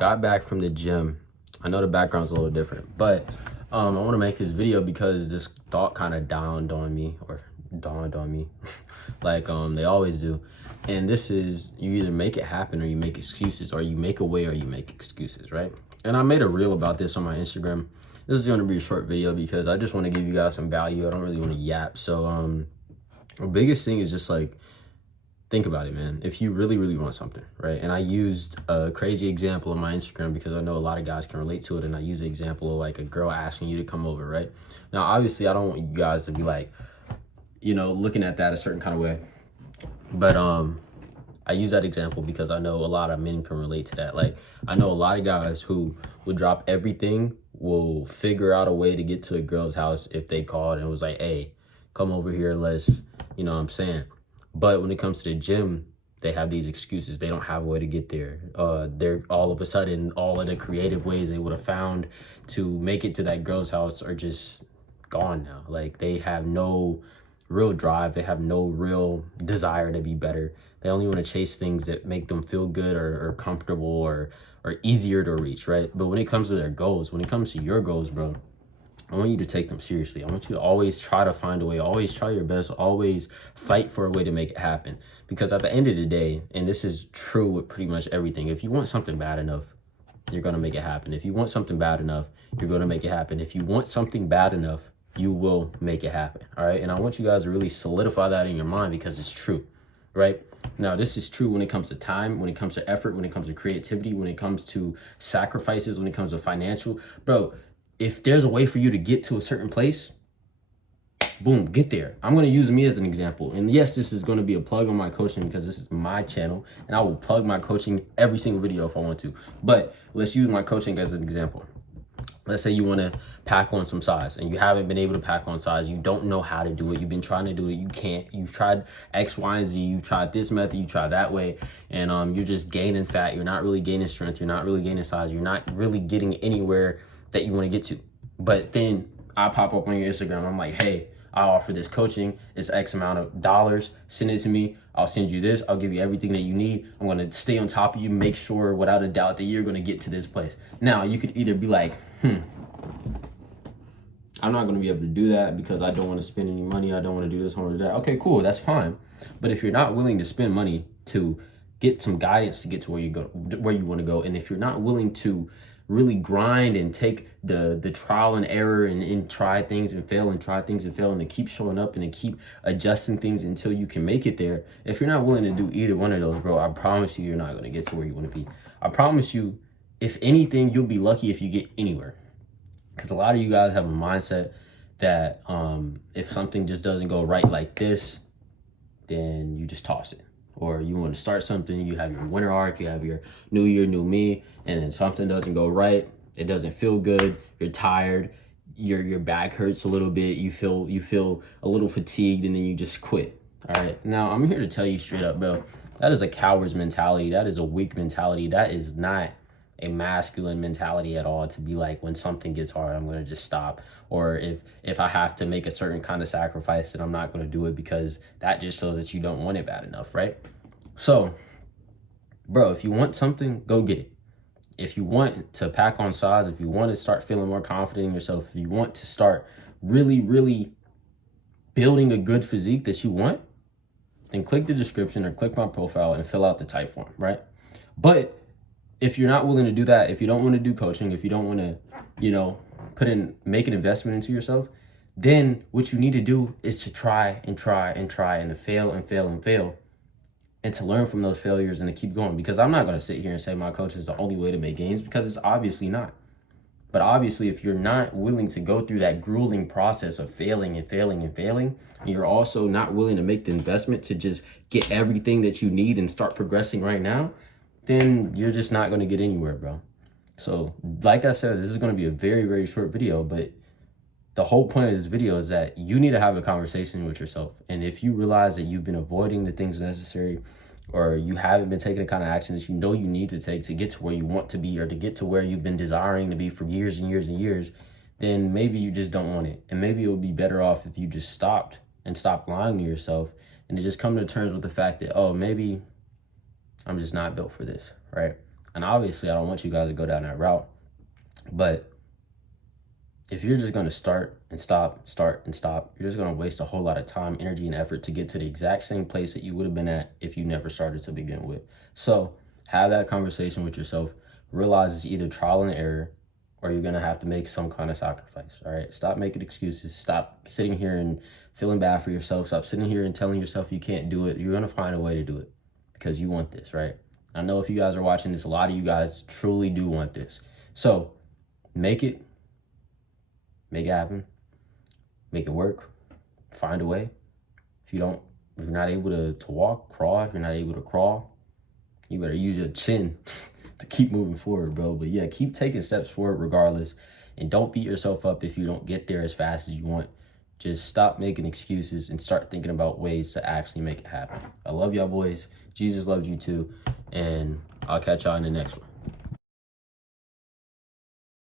got back from the gym. I know the background's a little different, but I want to make this video because this thought kind of dawned on me, like they always do. And this is, you either make it happen or you make excuses, or you make a way or you make excuses, right? And I made a reel about this on my Instagram. This is going to be a short video because I just want to give you guys some value. I don't really want to yap. So the biggest thing is just like, think about it, man. If you really, really want something, right? And I used a crazy example on my Instagram because I know a lot of guys can relate to it. And I use the example of like a girl asking you to come over, right? Now, obviously, I don't want you guys to be like, you know, looking at that a certain kind of way. But I use that example because I know a lot of men can relate to that. Like, I know a lot of guys who would drop everything, will figure out a way to get to a girl's house if they called and was like, hey, come over here, let's, you know what I'm saying? But when it comes to the gym, they have these excuses. They don't have a way to get there. They're all of a sudden, all of the creative ways they would have found to make it to that girl's house are just gone now. Like, they have no real drive. They have no real desire to be better. They only want to chase things that make them feel good or comfortable or easier to reach, right? But when it comes to their goals, when it comes to your goals, bro, I want you to take them seriously. I want you to always try to find a way, always try your best, always fight for a way to make it happen. Because at the end of the day, and this is true with pretty much everything, if you want something bad enough, you're going to make it happen. If you want something bad enough, you're going to make it happen. If you want something bad enough, you will make it happen. All right. And I want you guys to really solidify that in your mind because it's true. Right. Now, this is true when it comes to time, when it comes to effort, when it comes to creativity, when it comes to sacrifices, when it comes to financial. Bro, if there's a way for you to get to a certain place, boom, get there. I'm going to use me as an example. And yes, this is going to be a plug on my coaching because this is my channel and I will plug my coaching every single video if I want to. But let's use my coaching as an example. Let's say you want to pack on some size and you haven't been able to pack on size. You don't know how to do it. You've been trying to do it. You can't. You've tried X, Y, and Z. You tried this method. You tried that way. And you're just gaining fat. You're not really gaining strength. You're not really gaining size. You're not really getting anywhere that you want to get to. But then I pop up on your Instagram. I'm like, hey, I offer this coaching. It's X amount of dollars. Send it to me. I'll send you this. I'll give you everything that you need. I'm going to stay on top of you, make sure without a doubt that you're going to get to this place. Now, you could either be like, I'm not going to be able to do that because I don't want to spend any money. I don't want to do this, I want to do that. Okay, cool. That's fine. But if you're not willing to spend money to get some guidance to get to where you want to go, and if you're not willing to really grind and take the trial and error and try things and fail and try things and fail and to keep showing up and to keep adjusting things until you can make it there, if you're not willing to do either one of those, bro, I promise you, you're not going to get to where you want to be. I promise you, if anything, you'll be lucky if you get anywhere. Because a lot of you guys have a mindset that if something just doesn't go right like this, then you just toss it. Or you want to start something, you have your winter arc, you have your new year, new me, and then something doesn't go right, it doesn't feel good, you're tired, your back hurts a little bit, you feel a little fatigued, and then you just quit. All right. Now, I'm here to tell you straight up, bro, that is a coward's mentality. That is a weak mentality. That is not a masculine mentality at all, to be like, when something gets hard, I'm going to just stop. Or if I have to make a certain kind of sacrifice, then I'm not going to do it, because that just shows that you don't want it bad enough, right? So, bro, if you want something, go get it. If you want to pack on size, if you want to start feeling more confident in yourself, if you want to start really, really building a good physique that you want, then click the description or click my profile and fill out the type form, right? But if you're not willing to do that, if you don't want to do coaching, if you don't want to, you know, make an investment into yourself, then what you need to do is to try and try and try and to fail and fail and fail, and to learn from those failures and to keep going. Because I'm not going to sit here and say my coach is the only way to make gains, because it's obviously not. But obviously, if you're not willing to go through that grueling process of failing and failing and failing, and you're also not willing to make the investment to just get everything that you need and start progressing right now, then you're just not going to get anywhere, bro. So like I said, this is going to be a very, very short video, but the whole point of this video is that you need to have a conversation with yourself. And if you realize that you've been avoiding the things necessary, or you haven't been taking the kind of action that you know you need to take to get to where you want to be, or to get to where you've been desiring to be for years and years and years, then maybe you just don't want it. And maybe it would be better off if you just stopped lying to yourself and to just come to terms with the fact that, oh, maybe I'm just not built for this, right? And obviously, I don't want you guys to go down that route. But if you're just going to start and stop, you're just going to waste a whole lot of time, energy, and effort to get to the exact same place that you would have been at if you never started to begin with. So have that conversation with yourself. Realize it's either trial and error or you're going to have to make some kind of sacrifice. All right. Stop making excuses. Stop sitting here and feeling bad for yourself. Stop sitting here and telling yourself you can't do it. You're going to find a way to do it because you want this, right? I know if you guys are watching this, a lot of you guys truly do want this. So make it happen, make it work, find a way. If you're not able to walk, crawl. If you're not able to crawl, you better use your chin to keep moving forward, bro. But yeah, keep taking steps forward regardless. And don't beat yourself up if you don't get there as fast as you want. Just stop making excuses and start thinking about ways to actually make it happen. I love y'all boys. Jesus loves you too. And I'll catch y'all in the next one.